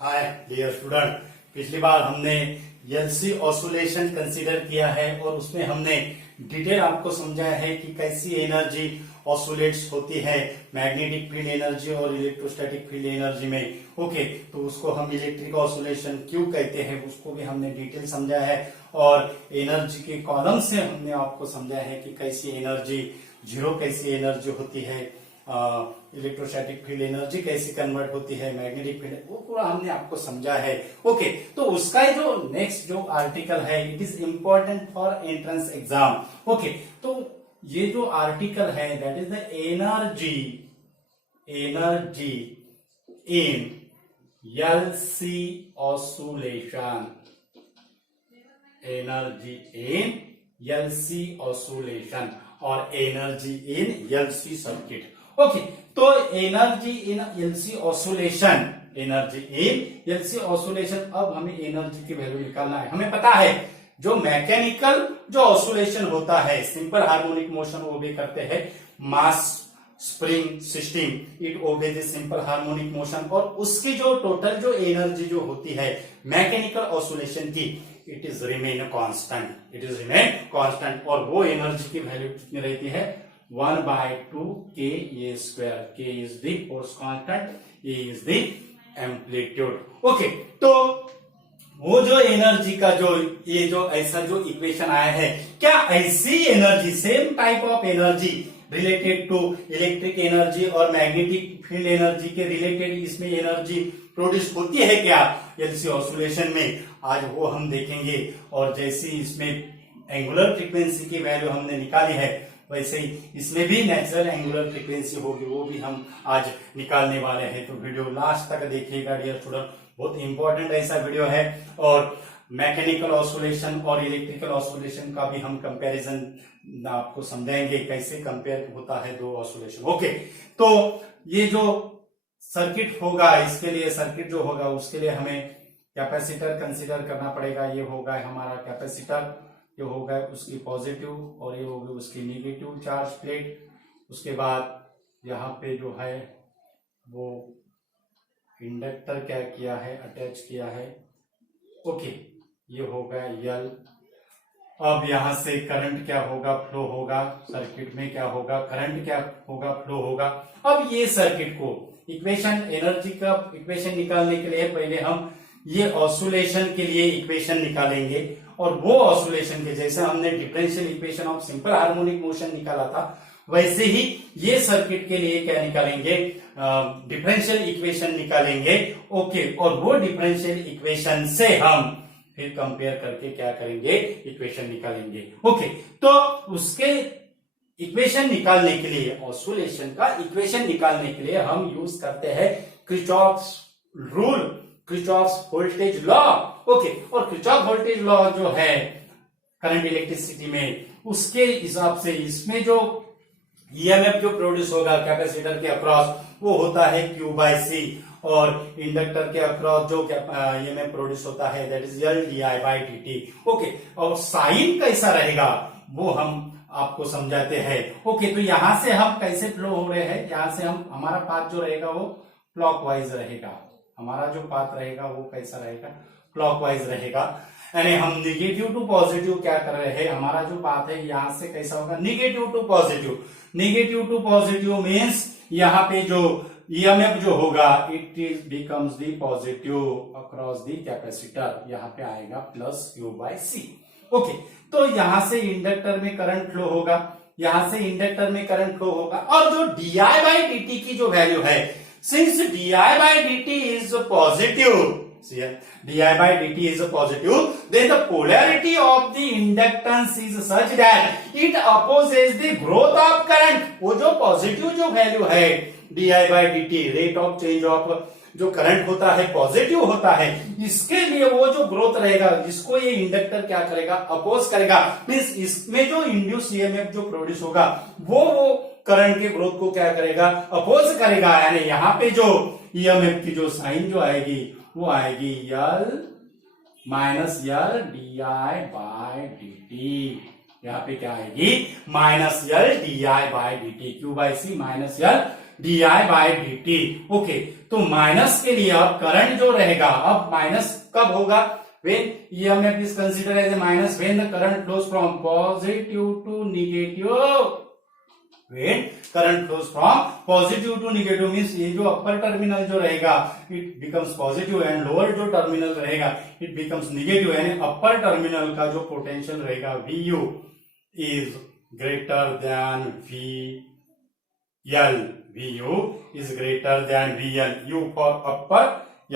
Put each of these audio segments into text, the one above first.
Hi dear student, पिछली बार हमने LC oscillation consider किया है और उसमें हमने डिटेल आपको समझाया है कि कैसी एनर्जी ऑसिलेट्स होती है मैग्नेटिक फील्ड एनर्जी और इलेक्ट्रोस्टैटिक फील्ड एनर्जी में। ओके, तो उसको हम इलेक्ट्रिक ऑसिलेशन क्यों कहते हैं उसको भी हमने डिटेल समझा है और एनर्जी के कॉलम से हमने आपको समझाया है कि कैसी एनर्जी जीरो कैसी एनर्जी होती है, इलेक्ट्रोस्टैटिक फील्ड एनर्जी कैसे कन्वर्ट होती है मैग्नेटिक फील्ड, वो पूरा हमने आपको समझा है। ओके, तो उसका जो नेक्स्ट जो आर्टिकल है it is important for entrance exam. Okay, तो ये जो आर्टिकल है that is the energy in LC oscillation, energy in LC oscillation और energy in LC circuit. Okay, तो energy in LC oscillation, energy in LC oscillation, अब हमें energy की value निकालना है। हमें पता है जो मैकेनिकल जो ऑसिलेशन होता है सिंपल हार्मोनिक मोशन वो भी करते हैं, mass spring system it obey the simple harmonic motion, और उसकी जो टोटल जो एनर्जी जो होती है मैकेनिकल ऑसिलेशन की it is remain constant, it is remain constant, और वो एनर्जी की वैल्यू कितनी रहती है 1/2 k a square, k is the force constant, a is the amplitude। Okay, तो वो जो एनर्जी का जो ये जो ऐसा जो इक्वेशन आया है, क्या ऐसी energy same type of energy related to electric energy और मैग्नेटिक फील्ड एनर्जी के रिलेटेड इसमें एनर्जी प्रोड्यूस होती है क्या एलसी ऑसिलेशन में? आज वो हम देखेंगे। और जैसी इसमें एंगुलर फ्रीक्वेंसी की वैल्यू हमने निकाली है वैसे ही इसमें भी नेचुरल एंगुलर फ्रीक्वेंसी होगी, वो भी हम आज निकालने वाले हैं। तो वीडियो लास्ट तक देखिएगा डियर स्टूडेंट, बहुत इंपॉर्टेंट ऐसा वीडियो है। और मैकेनिकल ऑसिलेशन और इलेक्ट्रिकल ऑसिलेशन का भी हम कंपैरिजन आपको समझाएंगे कैसे कंपेयर होता है दो ऑसिलेशन। ओके, तो ये जो सर्किट होगा इसके लिए सर्किट जो होगा उसके लिए हमें कैपेसिटर कंसीडर करना पड़ेगा। ये होगा हमारा कैपेसिटर, ये होगा उसकी पॉजिटिव और ये होगी उसकी नेगेटिव चार्ज प्लेट। उसके बाद यहाँ पे जो है वो इंडक्टर क्या किया है अटैच किया है। ओके, ये होगा यल। अब यहां से करंट क्या होगा फ्लो होगा, सर्किट में क्या होगा करंट क्या होगा फ्लो होगा। अब ये सर्किट को इक्वेशन एनर्जी का इक्वेशन निकालने के लिए पहले हम ये ऑसिलेशन के लिए इक्वेशन निकालेंगे, और वो ऑसिलेशन के जैसे हमने differential equation of simple harmonic motion निकाला था वैसे ही ये सर्किट के लिए क्या निकालेंगे डिफरेंशियल इक्वेशन निकालेंगे। ओके, और वो डिफरेंशियल इक्वेशन से हम फिर कंपेयर करके क्या करेंगे इक्वेशन निकालेंगे। ओके, तो उसके इक्वेशन निकालने के लिए ऑसिलेशन का इक्वेशन निकालने के लिए हम यूज करते हैं Kirchhoff's rule, Kirchhoff's voltage law. Okay, और किरचॉफ वोल्टेज लॉ जो है करंट इलेक्ट्रिसिटी में उसके हिसाब से इसमें जो ईएमएफ जो प्रोड्यूस होगा कैपेसिटर के अक्रॉस वो होता है Q/C, और इंडक्टर के अक्रॉस जो ईएमएफ प्रोड्यूस होता है दैट इज LdI/dt। ओके, और साइन कैसा रहेगा वो हम आपको समझाते हैं। ओके, तो यहां से हम कैसे फ्लो हो रहे हैं, यहां से हम हमारा पाथ जो रहेगा वो क्लॉकवाइज रहेगा, हमारा जो पाथ रहेगा वो कैसा रहेगा क्लॉकवाइज रहेगा। यानी हम निगेटिव टू पॉजिटिव क्या कर रहे हैं, हमारा जो पाथ है यहां से कैसा होगा negative to positive. Negative to positive means यहाँ पे जो ईएमएफ जो होगा it is becomes the positive across the capacitor, यहाँ पे आएगा प्लस Q/C। ओके, तो यहां से इंडक्टर में करंट फ्लो होगा, यहां से इंडक्टर में करंट फ्लो होगा, और जो di/dt की जो वैल्यू है since di/dt is positive, di/dt is positive, then the polarity of the inductance is such that it opposes the growth of current। वो जो पॉजिटिव जो वैल्यू है di/dt rate of change of जो current होता है positive होता है, इसके लिए वो जो ग्रोथ रहेगा जिसको ये इंडक्टर क्या करेगा अपोज करेगा, मीन्स इसमें जो इंड्यूस ईएमएफ जो प्रोड्यूस होगा वो करंट के ग्रोथ को क्या करेगा अपोज करेगा। यानी यहाँ पे जो ईएमएफ की जो साइन जो आएगी वो आएगी L माइनस L di/dt। यहाँ पे क्या आएगी -L di/dt, Q/C -L D I by D T. Okay, तो माइनस के लिए अब करंट जो रहेगा, अब माइनस कब होगा, when EMF is considered as a minus when the current flows from positive to negative, when current flows from positive to negative means ये जो अपर टर्मिनल जो रहेगा it becomes positive and lower जो टर्मिनल रहेगा it becomes negative, यानी अपर terminal का जो potential रहेगा VU is greater than VL, VU is greater than VL, U for upper,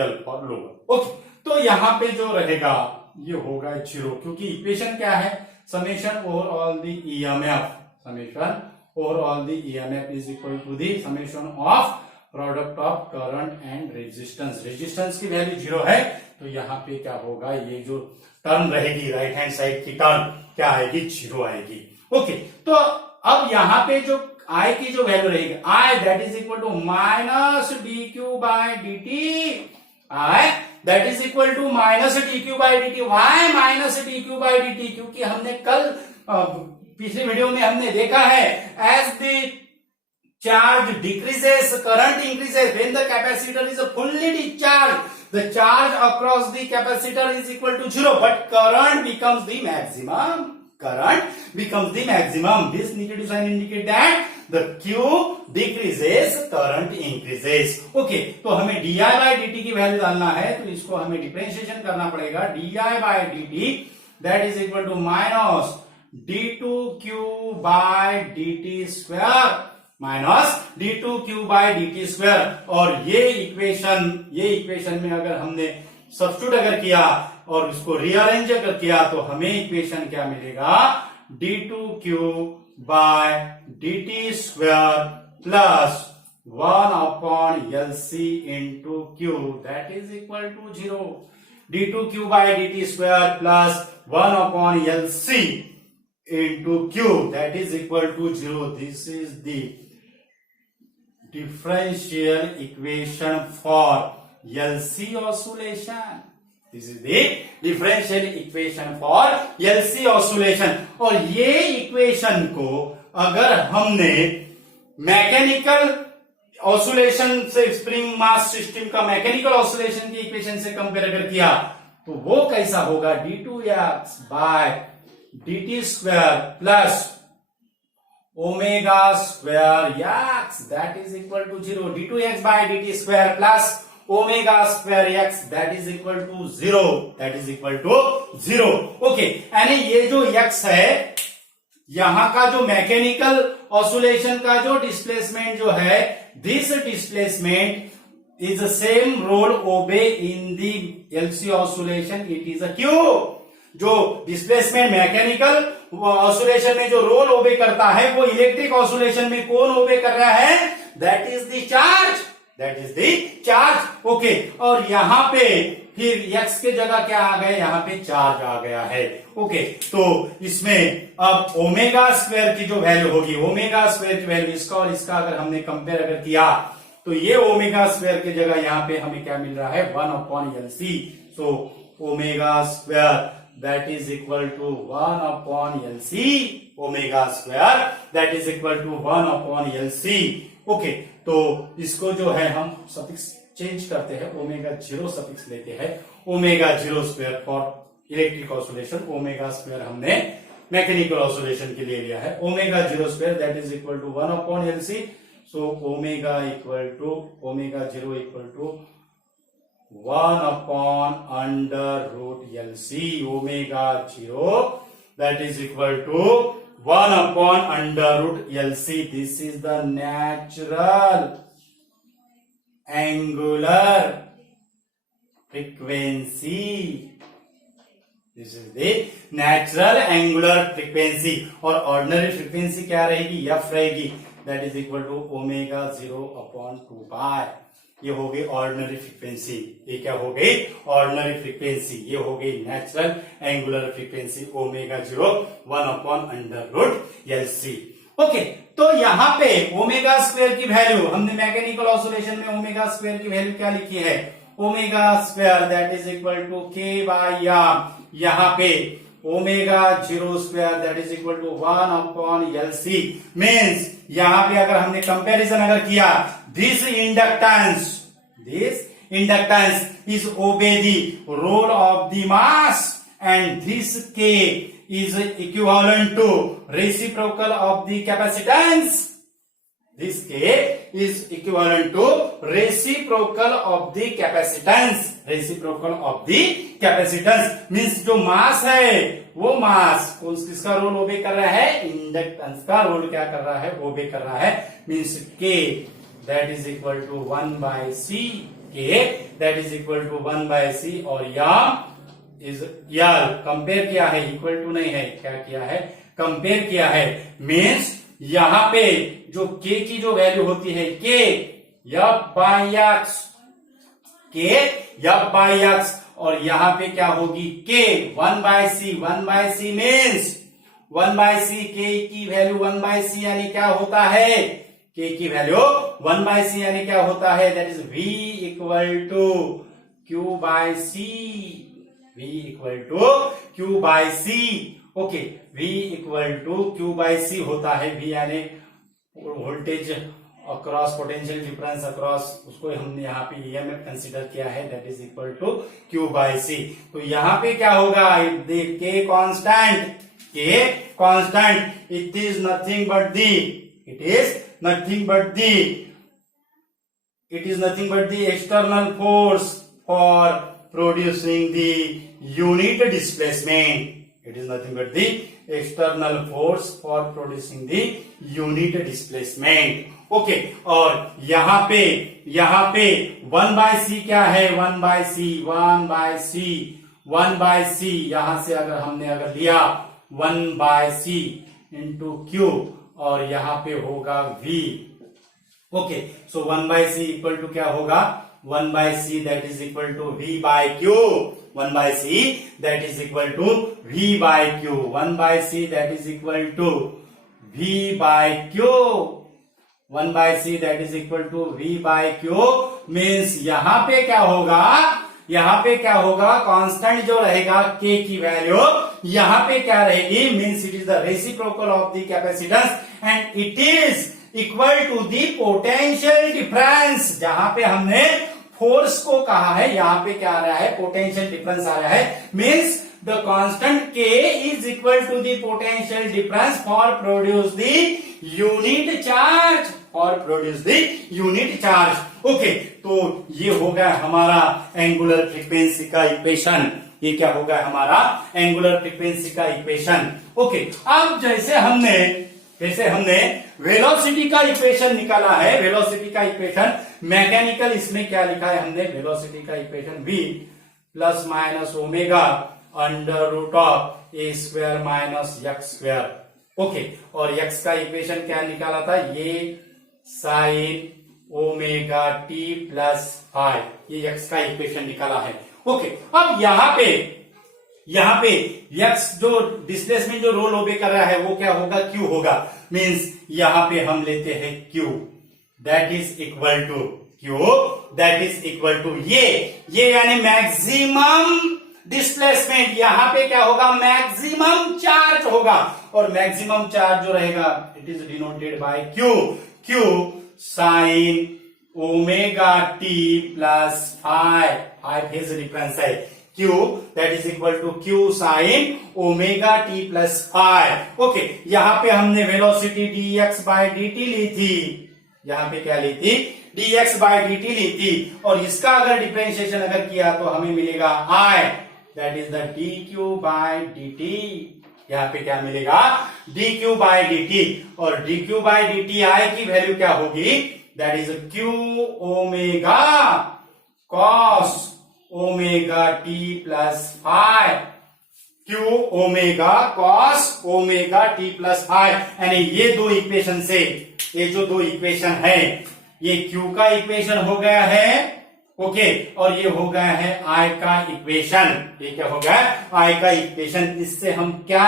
L for lower। Okay, तो यहाँ पे जो रहेगा ये होगा 0, क्योंकि इक्वेशन क्या है, summation over all the EMF, summation over all the EMF is equal to the summation of product of current and resistance. Resistance की वैल्यू 0 है, तो यहाँ पे क्या होगा, ये जो टर्म रहेगी राइट हैंड साइड की टर्म क्या आएगी, 0 आएगी। ओके, तो अब यहाँ पे जो I की जो वैल्यू रहेगी, I that is equal to minus D Q by D T, I that is equal to minus dq by dt। why minus dq by dt? क्योंकि हमने कल पिछले वीडियो में हमने देखा है as the charge decreases current increases when the capacitor is fully discharged the charge across the capacitor is equal to 0 but current becomes the maximum, current becomes the maximum। this negative sign indicate that the Q decreases, current increases। Okay, तो हमें di by dt की value डालना है, तो इसको हमें differentiation करना पड़ेगा। di by dt that is equal to minus d2q by dt square minus d2q by dt square। और ये इक्वेशन में अगर हमने सब्स्टिट्यूट अगर किया और इसको रीअरेंज अगर किया तो हमें इक्वेशन क्या मिलेगा, d2q by dt square plus 1 upon LC into Q that is equal to 0। d2q by dt square plus 1 upon LC into Q that is equal to 0। this is the differential equation for LC oscillation। This is the differential equation for LC oscillation। और ये equation को अगर हमने mechanical oscillation से, spring mass system का mechanical oscillation की equation से compare अगर किया तो वो कैसा होगा, d2x by dt square plus omega square x that is equal to 0। d2x by dt square plus omega square x that is equal to 0, that is equal to 0। Okay, यानी ये जो x है, यहां का जो मैकेनिकल ऑसिलेशन का जो displacement जो है, this displacement is the same role obey in the LC oscillation, it is a Q। जो डिस्प्लेसमेंट मैकेनिकल ऑसिलेशन में जो रोल ओबे करता है वो इलेक्ट्रिक ऑसिलेशन में कौन ओबे कर रहा है, that is the charge, that is the charge. Okay, और यहां पे फिर x के जगह क्या आ गया, यहां पे चार्ज आ गया है। ओके, तो इसमें अब ओमेगा स्क्वायर की जो वैल्यू होगी, ओमेगा स्क्वायर की वैल्यू इसका और इसका अगर हमने कंपेयर अगर किया तो ये ओमेगा स्क्वायर की जगह यहां पे हमें क्या मिल रहा है, 1 upon LC। So omega square that is equal to 1 upon LC, omega square that is equal to 1 upon LC। Okay, तो इसको जो है हम सफिक्स चेंज करते हैं, ओमेगा 0 सफिक्स लेते हैं, omega 0 square for electric oscillation, omega square हमने मैकेनिकल ऑसिलेशन के लिए लिया है, omega 0 square that is equal to 1 upon LC। So omega 0 equal to 1 upon under root LC, omega 0 that is equal to 1 upon under root LC। this is the natural angular frequency, this is the natural angular frequency। और ordinary frequency क्या रहेगी, f रहेगी, that is equal to omega 0 upon 2 pi। ये हो गई ordinary frequency, ये क्या हो गई, ऑर्डिनरी फ्रीक्वेंसी, ये हो गई natural angular frequency, omega 0 1 upon under root LC। Okay, तो यहाँ पे ओमेगा स्क्वायर की वैल्यू हमने मैकेनिकल ऑसिलेशन में ओमेगा स्क्वायर की वैल्यू क्या लिखी है, omega square that is equal to K by R। यहाँ पे omega 0 square that is equal to 1 upon LC means यहां पे अगर हमने कंपैरिजन अगर किया this inductance is obey the role of the mass and this K is equivalent to reciprocal of the capacitance. This K is equivalent to reciprocal of the capacitance. Reciprocal of the capacitance means जो मास है वो मास किसका role ओबे कर रहा है, inductance का role क्या कर रहा है, ओबे कर रहा है means K that is equal to 1 by C. K that is equal to 1 by C और यहाँ इज यार कंपेयर किया है, इक्वल टू नहीं है, क्या किया है, कंपेयर किया है मीन्स यहां पे जो K की जो वैल्यू होती है K F by X, K F by X और यहां पे क्या होगी K 1 by C means 1 by C K की वैल्यू 1 बाय C यानी क्या होता है, K की वैल्यू 1 बाय C यानी क्या होता है, that is V equal to Q by C. V equal to Q by C. Okay, V equal to Q by C होता है. V यानी voltage across, potential difference across, उसको हमने यहाँ पे EMF कंसीडर किया है, that is equal to Q by C. तो यहाँ पे क्या होगा, K constant, it is nothing but the external force for producing the unit displacement. It is nothing but the external force for producing the unit displacement. Okay, और यहाँ पे 1 by C क्या है, 1 by C यहां से अगर लिया 1 by C into Q और यहाँ पे होगा V. Okay, so 1 by C equal to क्या होगा, 1 by C that is equal to V by Q. 1 by C that is equal to V by Q. 1 by C that is equal to V by Q. 1 by C that is equal to V by Q means यहाँ पे क्या होगा, constant जो रहेगा K की value यहाँ पे क्या रहेगी, means it is the reciprocal of the capacitance and it is equal to the potential difference. जहां पे हमने फोर्स को कहा है यहाँ पे क्या आ रहा है, पोटेंशियल डिफरेंस आ रहा है means the constant K is equal to the potential difference for produce the unit charge. Okay, तो ये हो गया हमारा एंगुलर फ्रीक्वेंसी का इक्वेशन. ये क्या होगा, हमारा एंगुलर फ्रीक्वेंसी का इक्वेशन. ओके, अब जैसे हमने वेलोसिटी का इक्वेशन निकाला है, वेलोसिटी का इक्वेशन मैकेनिकल, इसमें क्या लिखा है हमने, वेलोसिटी का equation V plus minus omega under root of A square minus X square. Okay, और x का इक्वेशन क्या निकाला था, ये sine omega T plus phi, ये x का इक्वेशन निकाला है. ओके, अब यहाँ पे x जो डिस्प्लेसमेंट जो रोल ओबे कर रहा है वो क्या होगा, Q होगा. मींस यहाँ पे हम लेते हैं Q that is equal to ये यानी मैक्सिमम डिस्प्लेसमेंट. यहाँ पे क्या होगा, मैक्सिमम चार्ज होगा और मैक्सिमम चार्ज जो रहेगा it is denoted by Q sign omega T plus five phase difference है. Q that is equal to Q sin omega t plus phi. Okay, यहाँ पे हमने वेलोसिटी dx by dt ली थी, यहाँ पे क्या ली थी, dx by dt ली थी और इसका अगर डिफरेंशिएशन अगर किया तो हमें मिलेगा I that is the dq by dt. यहाँ पे क्या मिलेगा, dq by dt और dq by dt I की वैल्यू क्या होगी, that is Q omega cos omega T plus five. Q omega cos omega T plus five. यानी ये जो दो इक्वेशन है, ये Q का इक्वेशन हो गया है. ओके, और ये हो गया है I का इक्वेशन. ये क्या हो गया, I का इक्वेशन. इससे हम क्या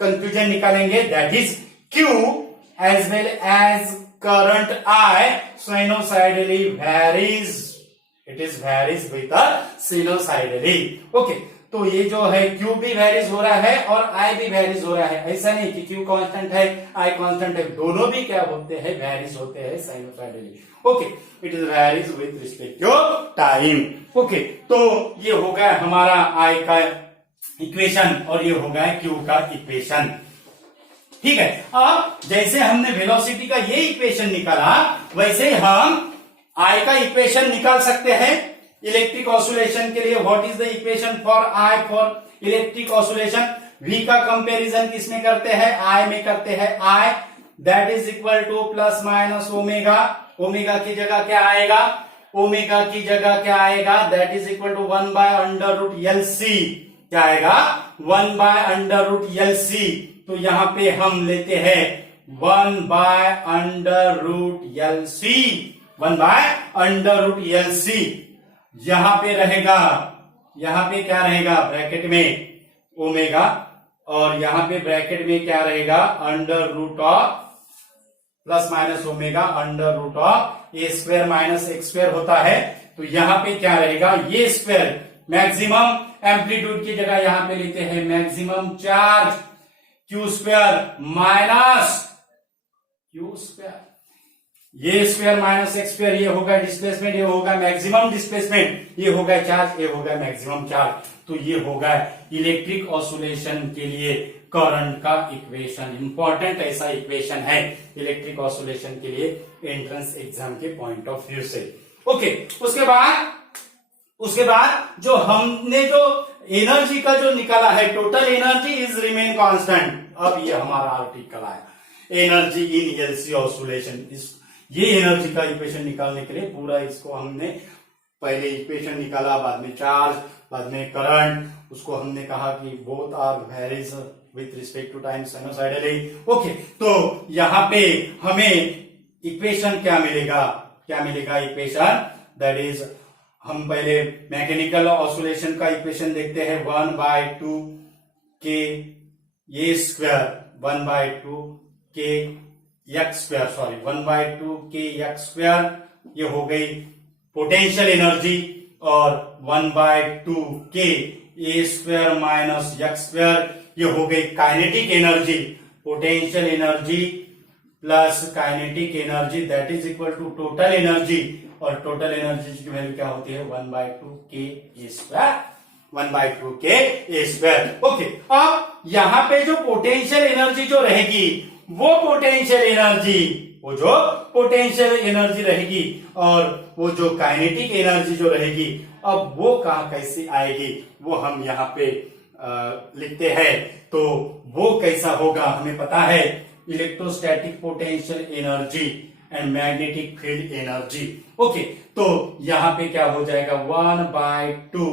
कंक्लूजन निकालेंगे, that is Q as well as current I sinusoidally varies. It is varies with the sinusoidally. Okay, तो ये जो है Q भी वेरीज हो रहा है और I भी वेरीज हो रहा है। ऐसा नहीं कि Q कांस्टेंट है I कांस्टेंट है, दोनों भी क्या होते हैं, वेरीज होते हैं sinusoidally. Okay, it is varies with respect to time. Okay, तो ये हो गया हमारा I का इक्वेशन और ये हो गया Q का इक्वेशन। ठीक है, अब जैसे हमने वेलोसिटी का ये इक्वेशन निकाला, वैसे ही हम I का इक्वेशन निकाल सकते हैं इलेक्ट्रिक ऑसिलेशन के लिए। What is the equation for I for electric oscillation? V का कंपैरिजन किसमें करते हैं, I में करते हैं। I that is equal to plus minus omega. Omega की जगह क्या आएगा, ओमेगा की जगह क्या आएगा, that is equal to 1 by under root L C. क्या आएगा, 1 by under root L C. तो यहां पे हम लेते हैं 1 by under root L C, 1 by under root L C. यहां पे रहेगा, यहां पे क्या रहेगा, ब्रैकेट में ओमेगा, और यहां पे ब्रैकेट में क्या रहेगा, under root of plus minus omega under root of A square minus X square होता है। तो यहां पे क्या रहेगा, ये स्क्वायर मैक्सिमम एम्पलीट्यूड की जगह यहां पे लेते हैं maximum charge Q square minus Q square, ये स्क्वायर माइनस एक्स स्क्वायर, ये होगा डिस्प्लेसमेंट, ये होगा मैक्सिमम डिस्प्लेसमेंट, ये होगा चार्ज, ये होगा मैक्सिमम चार्ज। तो ये होगा इलेक्ट्रिक ऑसिलेशन के लिए करंट का इक्वेशन। इंपॉर्टेंट ऐसा इक्वेशन है इलेक्ट्रिक ऑसिलेशन के लिए एंट्रेंस एग्जाम के पॉइंट ऑफ व्यू से। ओके, उसके बाद जो हमने जो एनर्जी का जो निकाला है, total energy is remain constant. अब ये हमारा आर्टिकल आया, एनर्जी इन एलसी ऑसिलेशन। ये एनर्जी का इक्वेशन निकालने के लिए पूरा इसको हमने पहले इक्वेशन निकाला, बाद में चार्ज, बाद में करंट, उसको हमने कहा कि both are varies with respect to time sinusoidally. Okay, तो यहां पे हमें इक्वेशन क्या मिलेगा, क्या मिलेगा इक्वेशन, दैट इज हम पहले मैकेनिकल ऑसिलेशन का इक्वेशन देखते हैं। 1 बाय 2 के ये स्क्वायर, 1 बाय 2 के एक्स स्क्वायर, सॉरी 1 बाय 2 के एक्स स्क्वायर, ये हो गई पोटेंशियल एनर्जी, और 1 बाय 2 के A square minus X square, ये हो गई kinetic energy. Potential energy plus kinetic energy that is equal to total energy, और टोटल एनर्जी की वैल्यू क्या होती है, 1 बाय 2 के ए स्क्वायर, 1 बाय 2 के ए स्क्वायर। ओके, अब यहां पे जो पोटेंशियल एनर्जी जो रहेगी, वो पोटेंशियल एनर्जी, वो जो पोटेंशियल एनर्जी रहेगी, और वो जो काइनेटिक एनर्जी जो रहेगी, अब वो कहां कैसे आएगी, वो हम यहाँ पे लिखते हैं। तो वो कैसा होगा, हमें पता है electrostatic potential energy and magnetic field energy. Okay, तो यहां पे क्या हो जाएगा, 1 by 2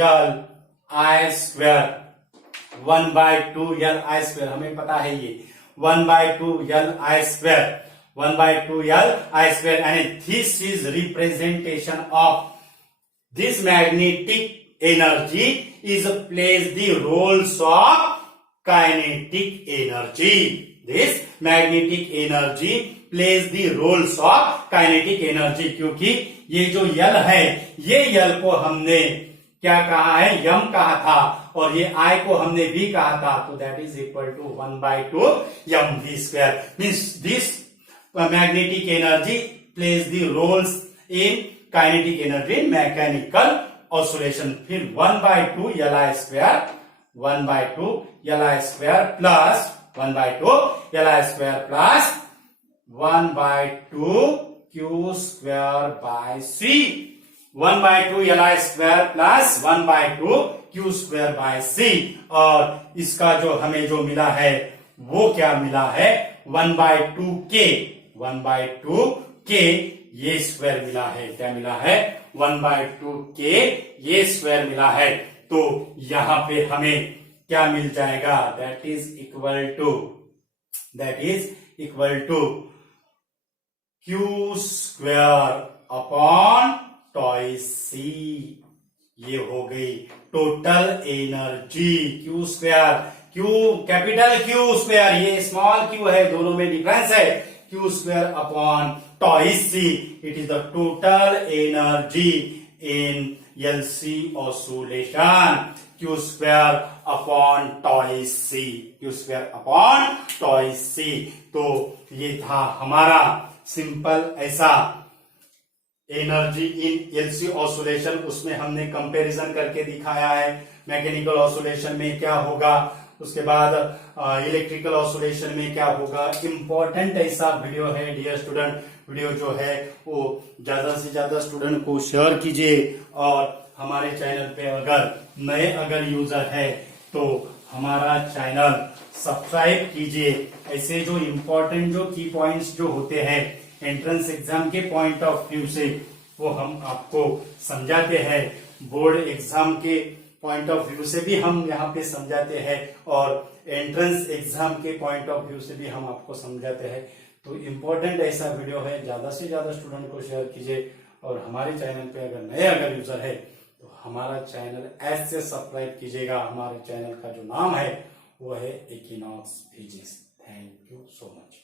L I square, 1 by 2 L I square, हमें पता है ये 1 by 2 L I square, 1 by 2 L I square, and this is representation of this magnetic energy is plays the roles of kinetic energy. This magnetic energy plays the roles of kinetic energy, क्योंकि ये जो L है, ये L को हमने क्या कहा है, यम कहा था, और ये I को हमने V कहा था, तो that is equal to 1 by 2 m V square. Means this magnetic energy plays the roles in kinetic energy in mechanical oscillation. फिर 1 by 2 L I square, 1 by 2 L I square plus 1 by 2 L I square plus 1 by 2 Q square by C, 1 by 2 L I square plus 1 by 2 Q square by C. और इसका जो हमें जो मिला है, वो क्या मिला है, 1 बाय 2 के, 1 बाय 2 के ये स्क्वायर मिला है। क्या मिला है, 1 बाय 2 के ये स्क्वायर मिला है। तो यहां पे हमें क्या मिल जाएगा, that is equal to Q square upon twice C. ये हो गई total energy, Q square, Q capital Q square, ये स्मॉल क्यू है, दोनों में डिफरेंस है, Q square upon twice C. It is the total energy in LC oscillation q square upon tau c, q square upon tau c। तो ये था हमारा simple ऐसा एनर्जी इन एलसी ऑसिलेशन, उसमें हमने कंपैरिजन करके दिखाया है मैकेनिकल ऑसिलेशन में क्या होगा, उसके बाद इलेक्ट्रिकल ऑसिलेशन में क्या होगा। इंपॉर्टेंट ऐसा वीडियो है डियर स्टूडेंट, वीडियो जो है वो ज्यादा से ज्यादा स्टूडेंट को शेयर कीजिए, और हमारे चैनल पे अगर यूजर है तो हमारा चैनल सब्सक्राइब कीजिए। ऐसे जो इम्पोर्टेंट जो की पॉइंट्स जो होते हैं एंट्रेंस एग्जाम के पॉइंट ऑफ व्यू से वो हम आपको समझाते हैं, बोर्ड एग्जाम के पॉइंट ऑफ व्यू से भी हम यहाँ पे समझाते हैं, और एंट्रेंस एग्जाम के पॉइंट ऑफ व्यू से भी हम आपको समझाते हैं। तो इम्पोर्टेंट ऐसा वीडियो है, ज्यादा से ज्यादा स्टूडेंट को शेयर कीजिए, और हमारे चैनल पे अगर यूजर है तो हमारा चैनल ऐसे सब्सक्राइब कीजिएगा। हमारे चैनल का जो नाम है वो है equinox physics. Thank you so much.